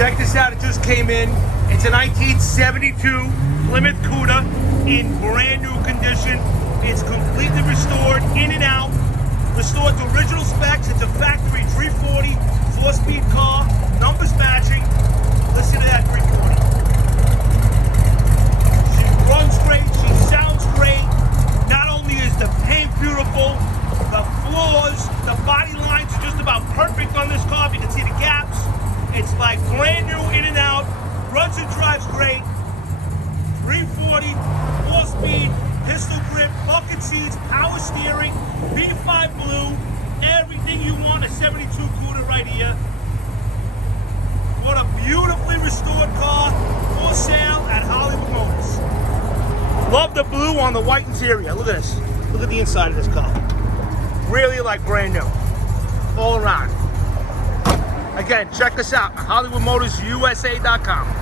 Check this out, it just came in. It's a 1972 Plymouth Cuda in brand new condition. It's completely restored, in and out. Restored to original specs. It's a factory 340, 4-speed car, numbers matching. Listen to that 340. She runs great, she sounds great. Not only is the paint beautiful, the floors, the body lines are just about perfect on this car. You can see the gaps. It's like brand new, in and out, runs and drives great. 340, 4-speed, pistol grip, bucket seats, power steering, B5 blue, everything you want a 72 Cuda right here. What a beautifully restored car for sale at Hollywood Motors. Love the blue on the white interior. Look at this. Look at the inside of this car. Really like brand new. All around. Again, check us out at HollywoodMotorsUSA.com.